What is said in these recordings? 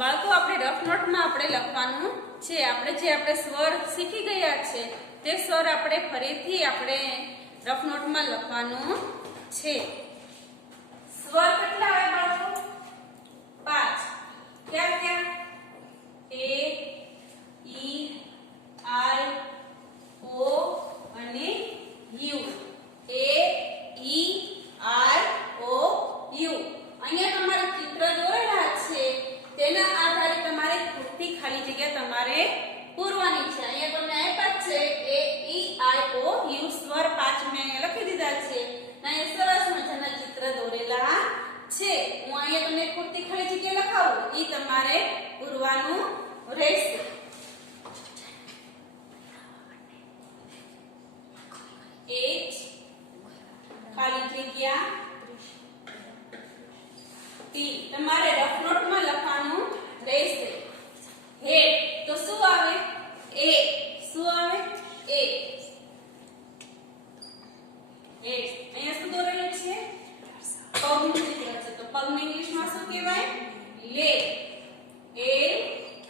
બાળકો આપણે રફ નોટમાં આપણે લખવાનું છે. આપણે સ્વર શીખી ગયા છે તે સ્વર આપણે ફરીથી આપણે રફ નોટમાં લખવાનું છે. સ્વર કેટલા આવે બાળકો? 5. ક્યાં ક્યાં? એ, ઈ, આઈ, ઓ અને you. A, E, I, O, you. અહીંયા તમારે ચિત્ર દોરેલા છે તેના આધારે તમારે પૂરતી ખાલી જગ્યા તમારે પૂરવાની છે. અહીંયા તમને આપ્યા છે એ, ઈ, આઈ, ઓ, યુ. સ્વર 5 મેં અહીંયા લખી દીધા છે. અહીંયા સરસ મજાના ચિત્ર દોરેલા છે. હું અહીંયા તમને પૂરતી ખાલી જગ્યા લખાવું, ઈ તમારે પૂરવાનું રહેશે. H ખાલી જગ્યા T તમારે રફ નોટમાં લખવાનું રહેશે. હેડ તો શું આવે? એ. શું આવે? એ. હેડ અહીંયા શું દોરેલું છે? પગનું ચિત્ર છે. તો પગને ઇંગ્લિશમાં શું કહેવાય? લેગ. એ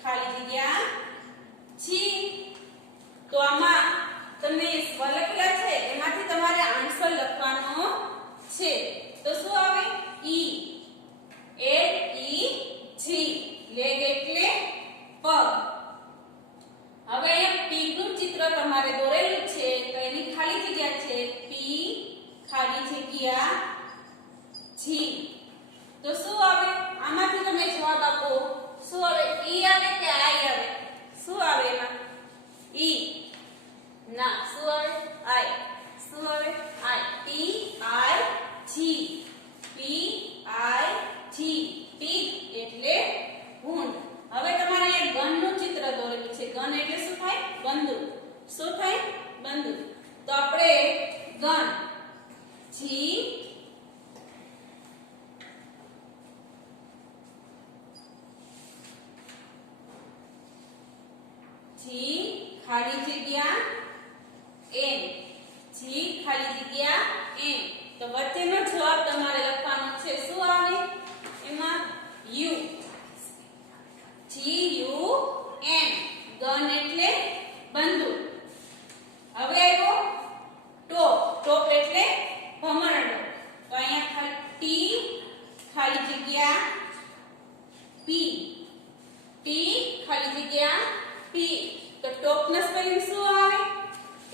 ખાલી જગ્યા જી. તો આમાં તમે સ્વર લખેલા છે એમાંથી તમારે આન્સર લખવાનો છે. તો શું આવે? ઈ. L E G. લેગ એટલે પગ. હવે પી નું ચિત્ર તમારે દોરેલું છે તો એની ખાલી જગ્યા છે પી ખાલી જગ્યા જી. તો શું આવે? આમાંથી તમે જવાબ આપો. શું આવે? ઈ આવે કે આઈ આવે? શું આવે એમાં? ઈ. ના, શું આવે? આઈ. શું આવે? આઈ. પી આઈ જી. પી આઈ જી. પી એટલે ભૂંડ. હવે તમારે એક ગન નું ચિત્ર દોરેલું છે. ગન એટલે શું થાય? બંદૂક. શું થાય? બંદૂક. તો આપણે ગન જી જી ખાલી જગ્યા એન. જી ખાલી જગ્યા એન. તો વચ્ચેનો જવાબ તમારે લખવાનો છે. શું આવે એમાં? U. G U N. Gun એટલે બંદૂક. હવે આવ્યો ટોપ. ટોપ એટલે ભમરડો. તો અહીંયા ટી ખાલી જગ્યા પી. ટી ખાલી જગ્યા પી. તો ટોપ નો સ્પેલિંગ શું આવે?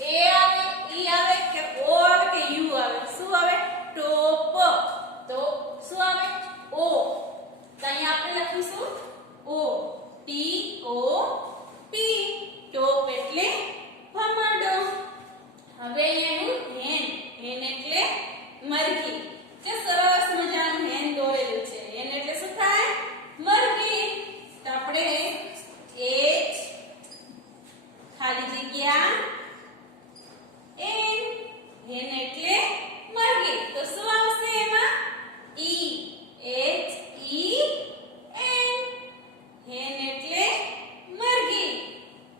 એ આવે, ઈ આવે કે ઓ આવે કે યુ આવે? શું આવે? ટોપ. તો શું આવે? ઓ. તો અહીંયા આપણે લખીશું ઓ. ટી ઓ પી. ટોપ એટલે ભમરડો. હવે એનું હેન. હેન એટલે મરઘી. જે સરસ મજાનું હેન દોરેલું છે. હેન એટલે શું થાય? મરઘી. તો આપણે H ખાલી જગ્યા એન. હેન એટલે મરઘી. તો શું આવશે એમાં? ઈ. H E N. હેન એટલે મરઘી.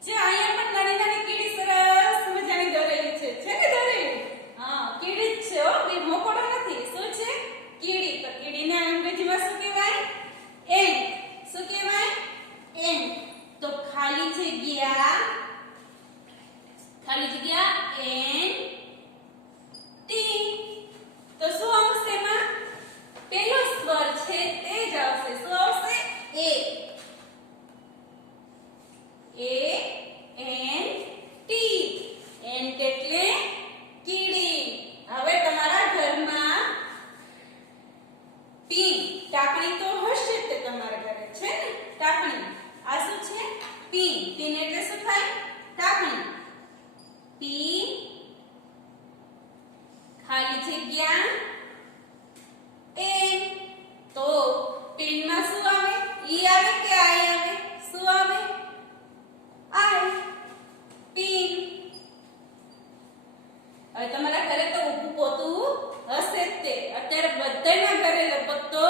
જે અહીંયા પણ નાની નાની કીડી સરસ મજાની દોરેલી છે. છે ને દોરેલી? હા, કીડી જ છે હો, એ મોકોડો નથી. શું છે? કીડી. તો કીડીને અંગ્રેજીમાં શું કહેવાય? એન. શું કહેવાય? એન. તો ખાલી જગ્યા એન ટી. તો શું આવશે એમાં? પેલો સ્વર છે તે જ આવશે. શું આવશે? એ. A N T. એન્ટ એટલે કીડી. હવે તમારા ઘરમાં પીન ટાકણી તો હશે તે તમારા ઘરે છે ને? ટાકણી. આ શું છે? પીન. પીન એટલે શું થાય? ટાકણી. પી ખાલી જગ્યા એન. તો પીનમાં શું આવે? ઈ આવે કે આઈ આવે? શું આવે? આઈ. પીન. હવે તમારા ઘરે તો ઊભું પોતું હશે જ તે. અત્યારે બધાના ઘરે લગભગ તો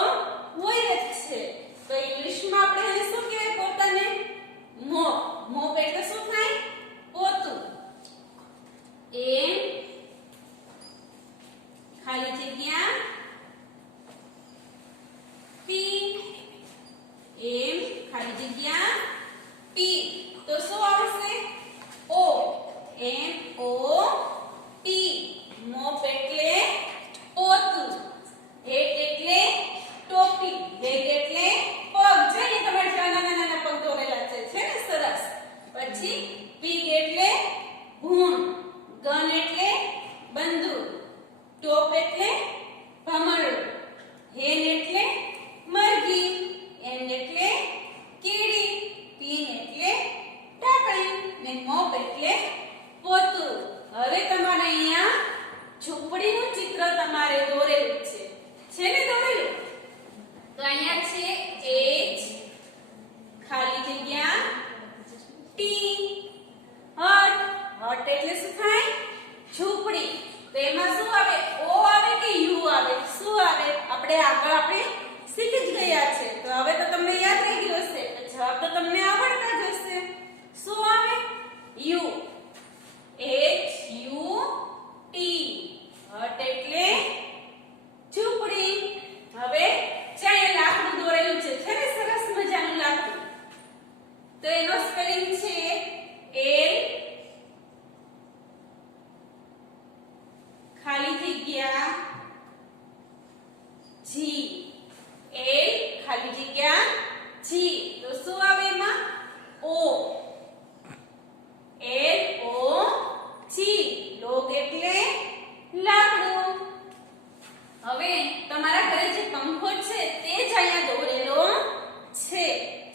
હોય જ છે. તો ઇંગ્લિશમાં આપણે એને શું કહેવાય પોતાને? મોપ. મોપ એટલે શું થાય? પોતું. એન ખાલી જગ્યા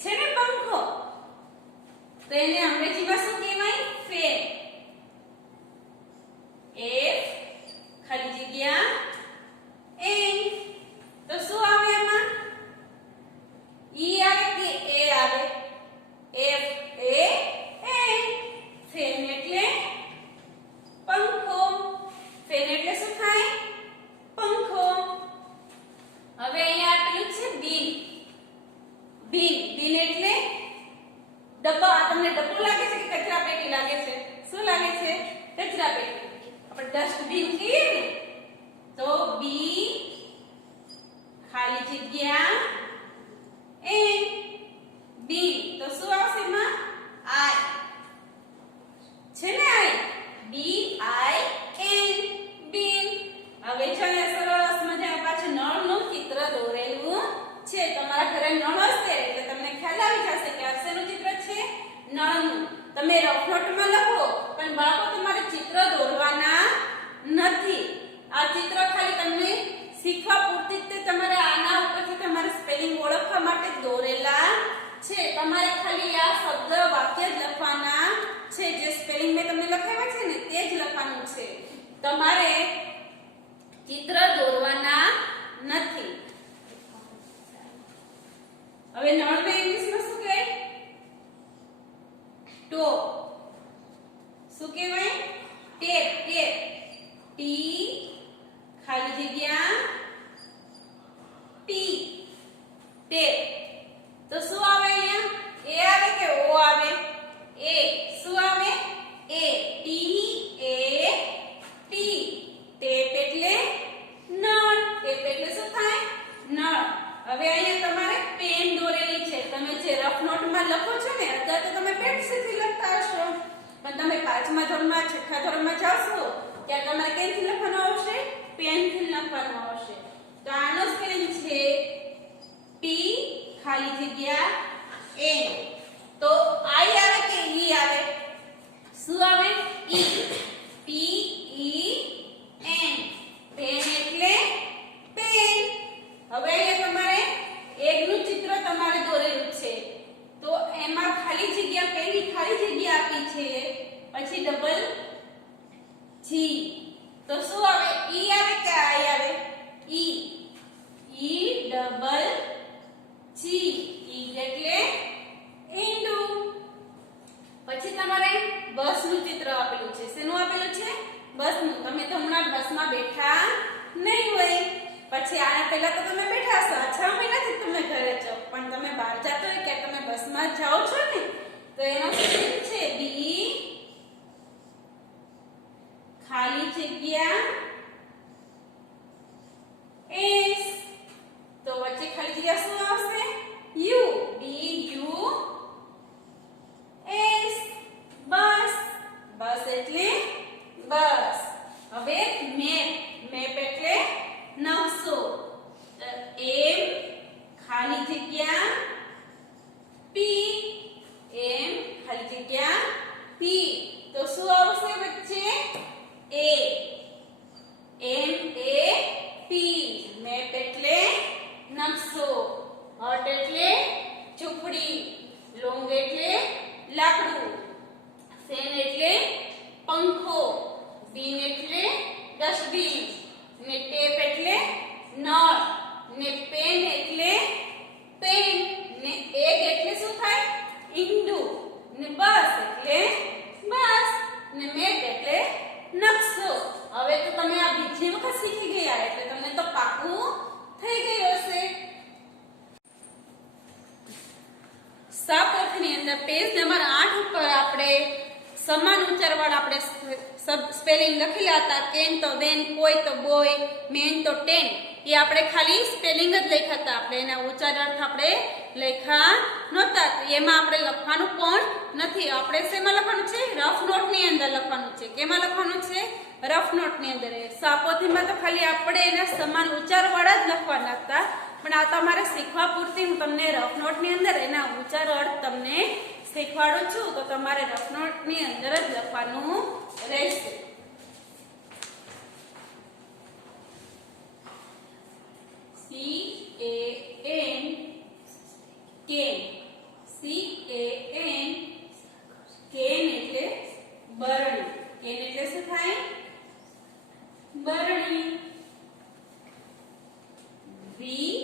છે ને પંખો, તો એને અંગ્રેજીમાં શું કહેવાય? ફેન. F ખાલી જગ્યા N. તો શું આવે એમાં? E આવે કે A આવે? F A N. ફેન એટલે પંખો. ફેન એટલે શું થાય? પંખો. હવે અહીંયા આપેલું છે બિન. બિન. બિન એટલે ડબ્બા. તમને ડબ્બો લાગે છે કે કચરા પેટી લાગે છે? શું લાગે છે? કચરા પેટી. આપણે ડસ્ટબિન કહીએ ને, તો બી ખાલી જગ્યા એન. બિન. તો શું આવશે એમાં? આઈ. છે ને આઈ? બી આઈ એન. બિન. હવે છે ને સરસ મજાનું પાછું નળનું ચિત્ર દોરેલું છે. તમારા ઘરે નળ હશે એટલે તમને ખ્યાલ આવી જશે કે આ શેનું ચિત્ર છે? નળનું. તમે રફ નોટમાં લખો, પણ બાળકો તમારે ચિત્ર દોરવાના નથી. આ ચિત્ર ખાલી તમને શીખવા પૂરતી જ તમારે આના ઉપરથી તમારે સ્પેલિંગ ઓળખવા માટે દોરેલા છે. તમારે ખાલી આ શબ્દ વાક્ય જ લખવાના છે. જે સ્પેલિંગ મેં તમને લખાવ્યા છે ને તે જ લખવાનું છે. તમારે ચિત્ર દોરવાના નથી. હવે નળને ઇંગ્લિશમાં શું કહેવાય? ટોપ. શું કહેવાય? ટેપ. ટેપ. ટી ખાલી જગ્યા ટી. ટેપ. તો શું આવે અહીંયા? એ આવે કે ઓ આવે? એ. શું આવે? A. T A T. Tap એટલે નળ. ટેપ એટલે શું થાય? નળ. હવે અહીંયા તમારે પેન દોરેલી છે. તમે જે રફ નોટમાં લખો છો ને, અત્યારે તો તમે પેન્સિલથી લખતા હશો, પણ તમે 5મા ધોરણમાં 6થા ધોરણમાં જાશો ત્યારે તમારે કેનથી લખવાનું આવશે? પેનથી લખવાનું આવશે. તો આનો સ્પેલિંગ છે પી ખાલી જગ્યા એન. તો આઈ આવે કે ઈ આવે? શું આવે? ઈ. પી ઈ એન. પેન એટલે પેન. હવે અહીંયા તમારે એકનું ચિત્ર તમારે દોરેલું છે, તો એમાં ખાલી જગ્યા, પહેલી ખાલી જગ્યા આપી છે, પછી ડબલ જી. તો શું આવે? ઈ આવે કે આઈ આવે? ઈ. ઈ ડબલ જી. ઈ એટલે ઈંડું. પછી તમારે બસનું ચિત્ર આપેલું છે. શેનું આપેલું છે? બસનું. તમે તો હમણાં બસમાં બેઠા નહીં હોય. પછી આના પહેલા તો તમે બેઠા હશો. 6 મહિનાથી તમે ઘરે છો, પણ તમે બહાર જતો હોય કે તમે બસમાં જાઓ છો ને, તો એનો સ્પેલિંગ છે બી ખાલી જગ્યા એસ. તો વચ્ચે ખાલી જગ્યા શું આવશે? U. B U S. Bus. Bus એટલે બસ. હવે મેપ. મેપ એટલે નકશો. એમ ખાલી જગ્યા પી. એમ ખાલી જગ્યા પી. તો શું આવશે વચ્ચે? એ. એમ એ પી. મેપ એટલે નકશો. હટ એટલે ઝૂંપડી. લોંગ એટલે લાકડું. ફેન એટલે પંખો. બિન એટલે ડસ્ટબિન. ને ટેપ એટલે નળ. ને પેન એટલે પેન. ને એગ એટલે શું થાય? ઈંડું. ને બસ એટલે બસ. ને મેપ એટલે નકશો. હવે તો તમે આ બીજી વખત શીખી ગયા એટલે તમને તો પાકું થઈ ગયું હશે. સપોર્ટની અંદર પેજ નંબર 8 ઉપર આપણે સમાન ઉચ્ચારવાળા આપણે સ્પેલિંગ લખેલા હતા. કેન તો વેન, કોઈ તો બોય, મેન તો ટેન. એ આપણે ખાલી સ્પેલિંગ જ લખ્યા હતા. આપણે એના ઉચ્ચાર અર્થ આપણે લખ્યા નહોતા. એમાં આપણે લખવાનું પણ નથી. આપણે શેમાં લખવાનું છે? રફ નોટની અંદર લખવાનું છે. કેમાં લખવાનું છે? રફ નોટની અંદર. સાપોથીમાં તો ખાલી આપણે એના સમાન ઉચ્ચારવાળા જ લખવાના હતા, પણ આ તમારે શીખવા પૂરતી હું તમને રફ નોટની અંદર એના ઉચ્ચાર અર્થ તમને શીખવાડું છું. તો તમારે રફ નોટની અંદર જ લખવાનું રહેશે. CAN can C A N can એટલે બરણી કેન એટલે શું થાય બરણી વી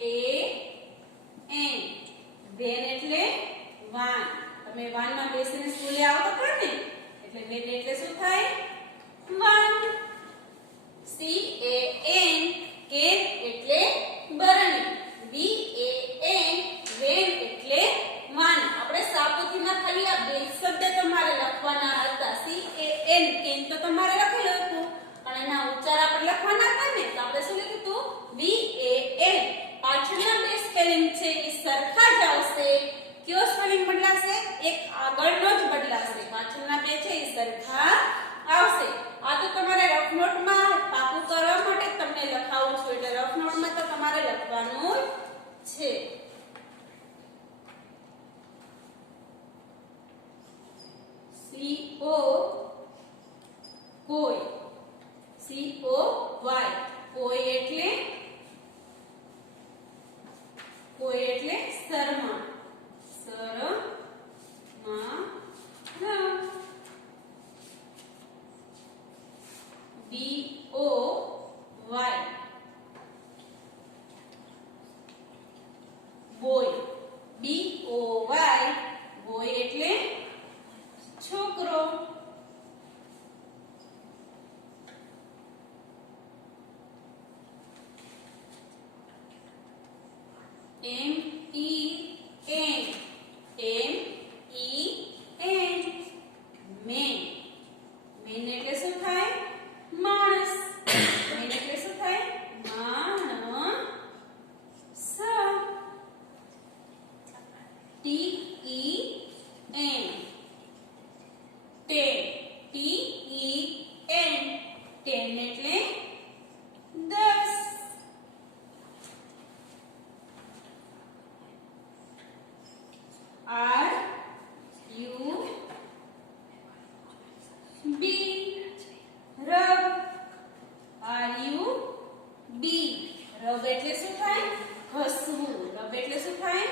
એ એન વેન એટલે વાન તમે વાનમાં બેસીને સ્કૂલે આવતા હતા ને એટલે વેન એટલે શું થાય van C A N can એટલે બરણી વી એ એન વેન એટલે વાન આપણે સાપોથીમાં ખાલી આ બે શબ્દ તમારે લખવાના હતા સી એ એન કેન તો તમારે લખેલું હતું પણ એના ઉચ્ચાર આપણે લખવાના હતા ને તો આપણે શું લખ્યું હતું વી એ એન પાછળના બે સ્પેલિંગ છે એ સરખા જ આવશે કયો સ્પેલિંગ બદલાશે એક આગળનો જ બદલાશે પાછળના બે છે એ સરખા આવશે આ તો તમારે રફ નોટમાં પાકું કરવા માટે તમને લખાવું છું એટલે રફ નોટમાં તો તમારે લખવાનું છે સી ઓ કોઈ સી ઓ વાય કોઈ એટલે શરમા B O Y boy B O Y boy એટલે છોકરો M E N men men એટલે શું થાય માણસ મેન એટલે શું થાય માણસ T E N ten T E N ten એટલે 10 R U B rub R U B rub એટલે શું થાય ઘસવું રબ એટલે શું થાય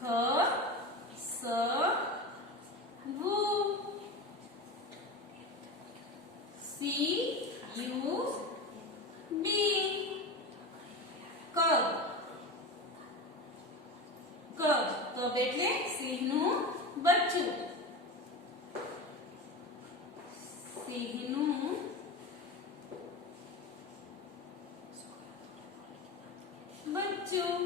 ઘસવું C U B કબ કબ એટલે સિંહનું બચ્ચું સિંહનું બચ્ચું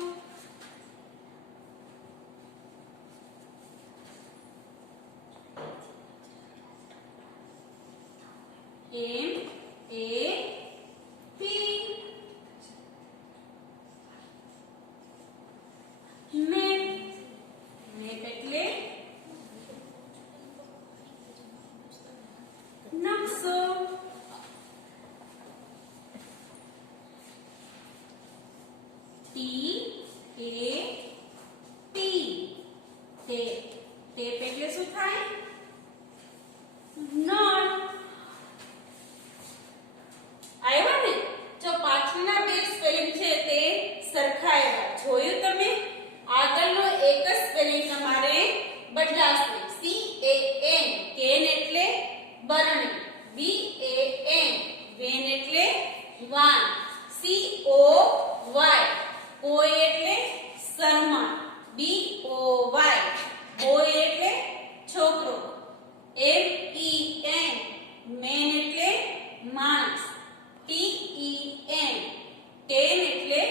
એમ એ પી મેપ મેપ એટલે નકશો ટી એ પી ટેપ ટેપ એટલે શું થાય નળ આવ્યા ને જો પાછળના બે સ્પેલિંગ છે તે સરખા આવ્યા જોયું તમે આગળનો એક જ સ્પેલિંગ તમારે બદલાશે સી એ એન કેન એટલે બરણી બી એ એન વેન એટલે van C O Y coy એટલે શરમા બી ઓ વાય બોય એટલે છોકરો એમ ઈ એન મેન એટલે માણસ ટી ઈ એન ટેન એટલે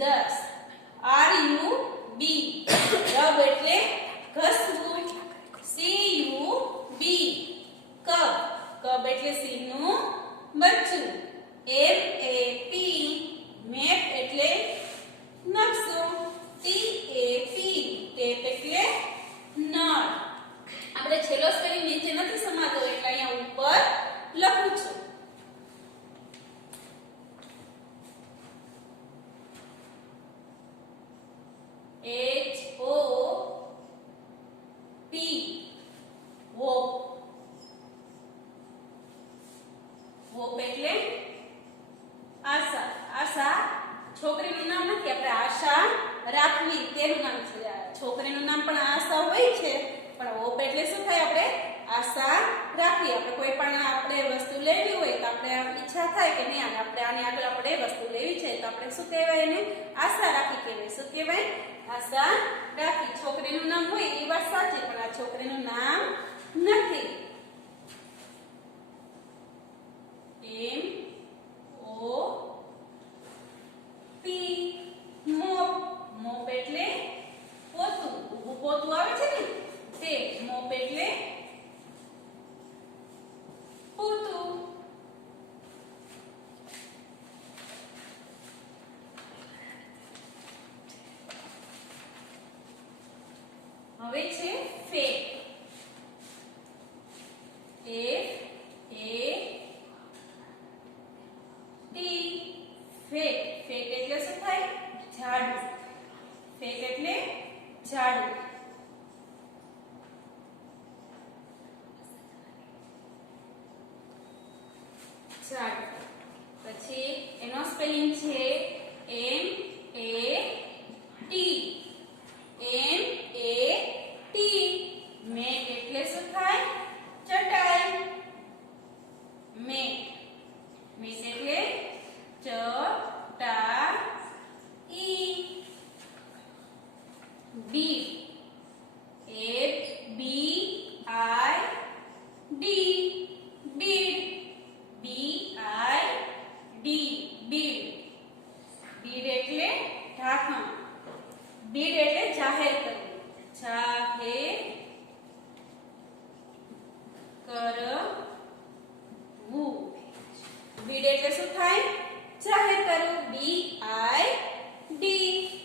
10 R U B રબ એટલે ઘસવું C U B કબ આપણે કોઈ પણ આપણે વસ્તુ લેવી હોય તો આપણે ઈચ્છા થાય કે નહીં આપણે આની આગળ આપણે વસ્તુ લેવી છે તો આપણે શું કહેવાય એને આશા રાખી કહેવાય શું કહેવાય આશા રાખી છોકરીનું નામ હોય એ વાત સાચી પણ આ છોકરીનું નામ નથી એમ ઓ પી મોપ મોપ એટલે પોતું ઊભું પોતું આવે છે ને તે મોપ એટલે પોતું હવે છે fake F A T fake fake એટલે શું થાય ઝાડુ ફેક એટલે ઝાડુ ઝાડુ પછી એનો સ્પેલિંગ છે M A T M A T mat એટલે શું થાય ચટાઈ મેટ મેટ એટલે ચટાઈ B A B I D bid B I D bid bid એટલે ઢાંકણ બીડ એટલે જાહેર કરવું જાહેર કરવું બીડ એટલે શું થાય જાહેર કરવું બી આઈ ડી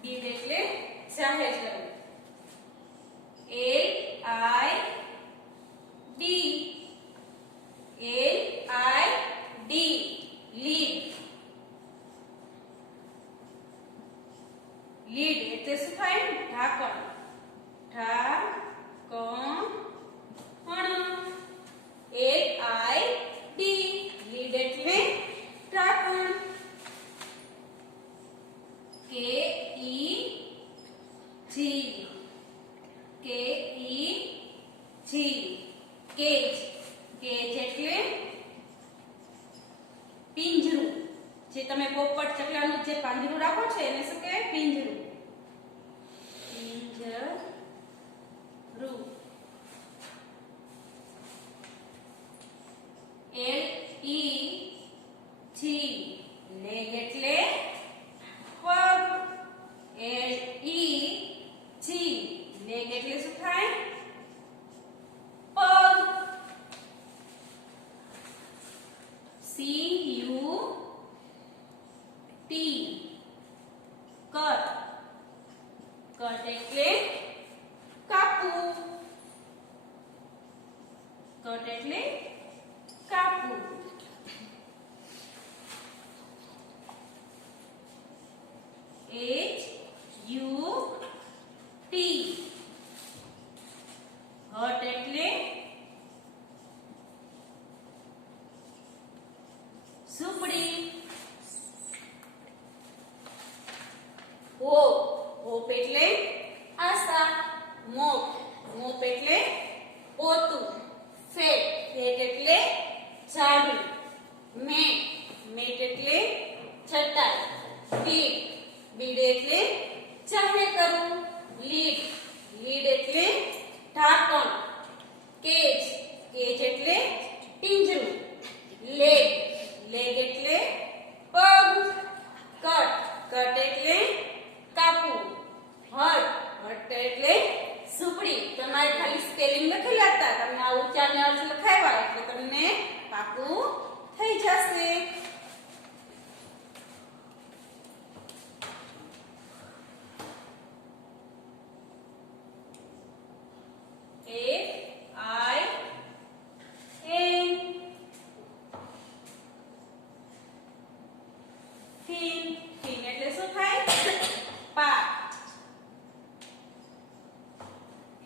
બીડ એટલે જાહેર કરવું L I D L I D lead lead એટલે શું થાય ઢાંકણ ઢાંકણ એલ આઈ ડી લીડ એટલે ઢાંકણ કે ઈ જી કે ઈ જી કેજ કેજ એટલે પિંજરું જે તમે પોપટ ચકલાનું જે પાંજરું રાખો છો એને શું કહેવાય પિંજરું પિંજરું એલ ઈ જી લેગ એટલે પગ એલ ઈ જી લેગ એટલે શું થાય પગ C U T cut cut એટલે કાપવું કટ એટલે કાપવું H U T હટ એટલે ઝૂંપડી હોપ એટલે આશા મોપ મોપ એટલે પોતું ફેટ ફેટ એટલે ઝાડુ મેટ મેટ એટલે ચટાઈ બીડ બીડ એટલે જાહેર કરવું લીડ લીડ એટલે ઢાંકણ કેજ કેજ એટલે પિંજરું લેગ લેગ એટલે પગ કટ કટ એટલે કાપવું હટ હટ એટલે ઝૂંપડી તમારે ખાલી સ્પેલિંગ લખેલા હતા તમને આ ઉચ્ચારને અર્થ લખાવ્યા એટલે તમને પાકું થઈ જશે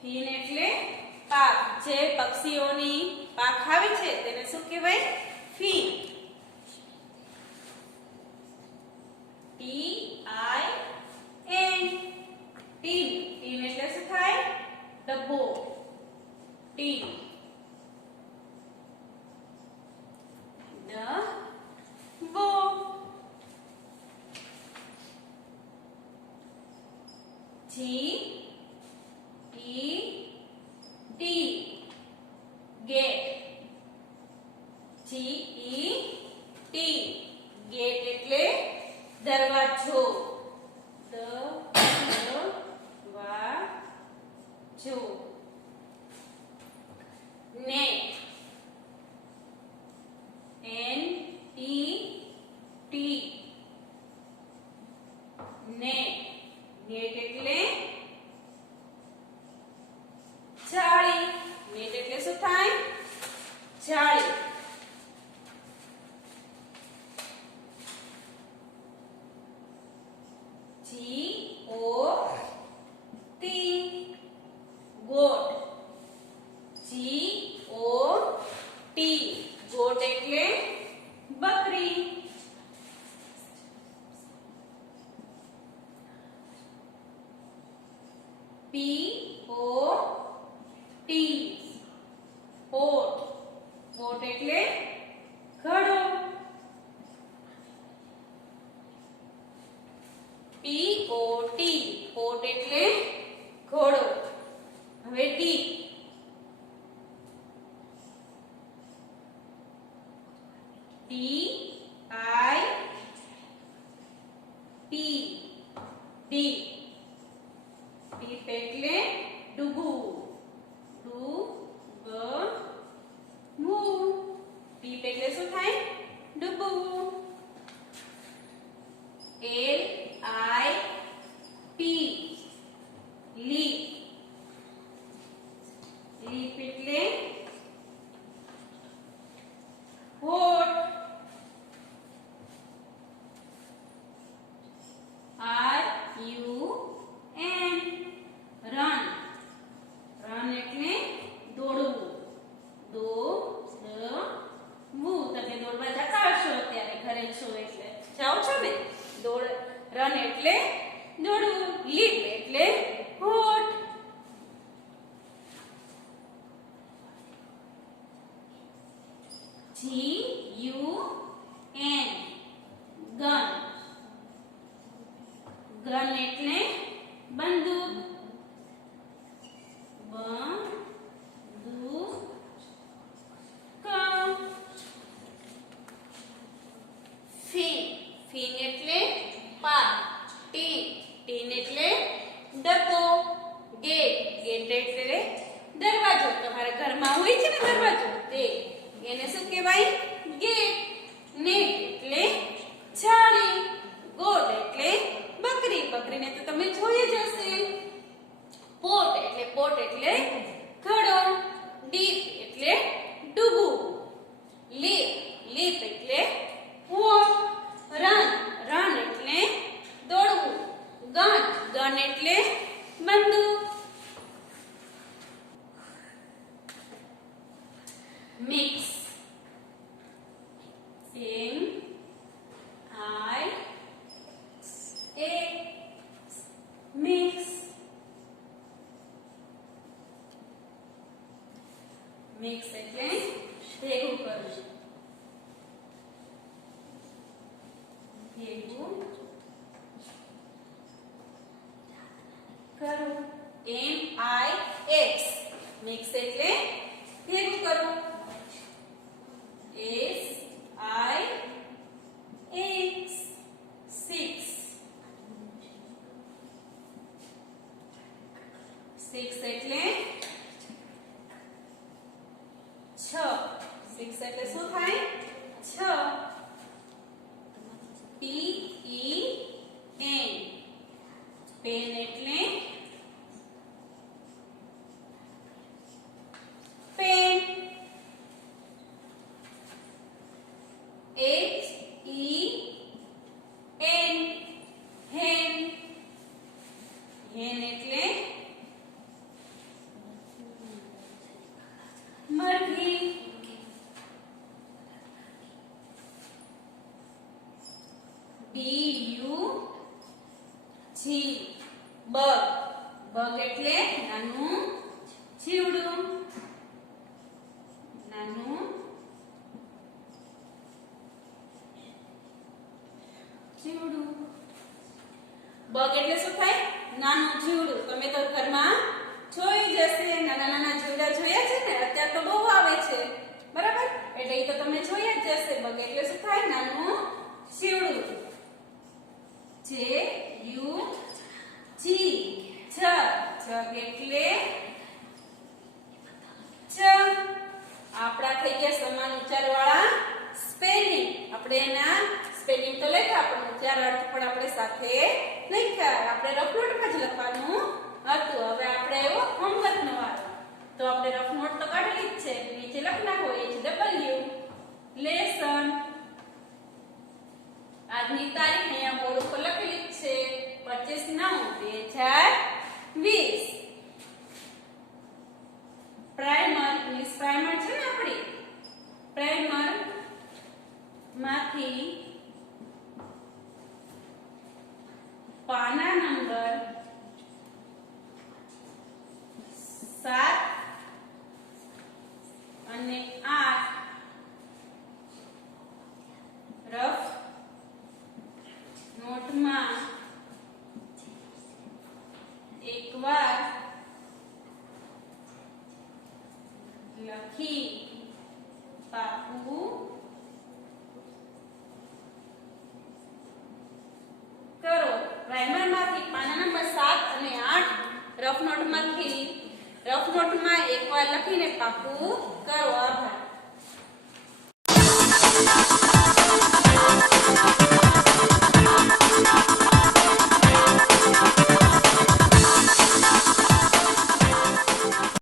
ફીન એટલે પાખ જે પક્ષીઓની પાખ આવે છે તેને શું કહેવાય G E T get. G E T get એટલે દરવાજો. દરવાજો. Net. N E T net. Net એટલે જાળી. નેટ એટલે શું થાય? જાળી. G O T got. G O T got એટલે બકરી. P O T pot. Pot એટલે ઘડો. P O T પોટ એટલે ઘોડો. હવે D. D I P dip. Dip એટલે ડૂબવું. ડૂબવું. ડીપ એટલે શું થાય? ડૂબવું. L I P lip. Lip એટલે હોઠ. R U N run. Run એટલે દોડવું. દોડવું. તમે દોડવા જતા હશો અત્યારે, ઘરે છો એટલે જાઓ છો ને. દોડ. રન એટલે દોડવું. લીપ એટલે હોઠ. G U N gun. Gun એટલે બંદૂક. બંદૂક. ફિન. ફિન એટલે પાક. ટીન. ટીન એટલે ડબ્બો. ગેટ. ગેટ એટલે દરવાજો. તમારા ઘરમાં હોય છે ને દરવાજો, તે એને શું કહેવાય? ગેટ. નેટ એટલે જાળી. ગોટ એટલે બકરી. બકરીને તો તમે જોઈ જ હશે. પોટ એટલે ઘડો. ડીપ એટલે ડૂબવું. લીપ. લીપ એટલે હોઠ. રન. રન એટલે દોડવું. ગન. ગન એટલે બંદૂક. Mix. M I X mix. Mix એટલે ભેગું કરવું. ભેગું કરવું. M I X મિક્સ એટલે ભેગું કરવું. S I X six. Six એટલે 6. 6 એટલે શું થાય? 6. P E N પેન એટલે પેન. H E N હેન. હેન એટલે મરઘી. B U G bug. Bug એટલે નાનું જીવડું. નાનું જીવડું. બગ એટલે શું થાય? નાનું જીવડું તમે તો ઘરમાં જોઈ જશે. નાના નાના જીવડા જોયા છે ને, અત્યારે તો બહુ આવે છે, બરાબર? એટલે એ તો તમે જોઈ જ જશે. બગ એટલે શું થાય? નાનું જીવડું. જે યુ જી જગ. જગ એટલે આપડા થઈ ગયા સમાન ઉચ્ચાર વાળા સ્પેલિંગ. આપણે એના સ્પેલિંગ તો લખ્યા પણ ઉચ્ચાર અર્થ પણ આપણે સાથે લખ્યા. આપણે રફ નોટમાં જ લખવાનું હતું. હવે આપણે આવ્યો હોમવર્ક નો વારો. તો આપણે રફ નોટ તો કાઢેલી જ છે, નીચે લખી નાખો HW લેસન. આજની તારીખ અહીંયા બોર્ડ ઉપર લખેલી જ છે 25/9/2020. પ્રાઇમર ઇંગ્લિશ પ્રાઇમર છે ને આપણી, પ્રાઇમર માંથી પાના નંબર 7 અને 8 રફ નોટમાં એકવાર લખી પાકું કરો. પ્રાઇમરમાંથી પાના નંબર 7 અને 8 રફ નોટમાં એકવાર લખીને પાકું કરો. આભાર.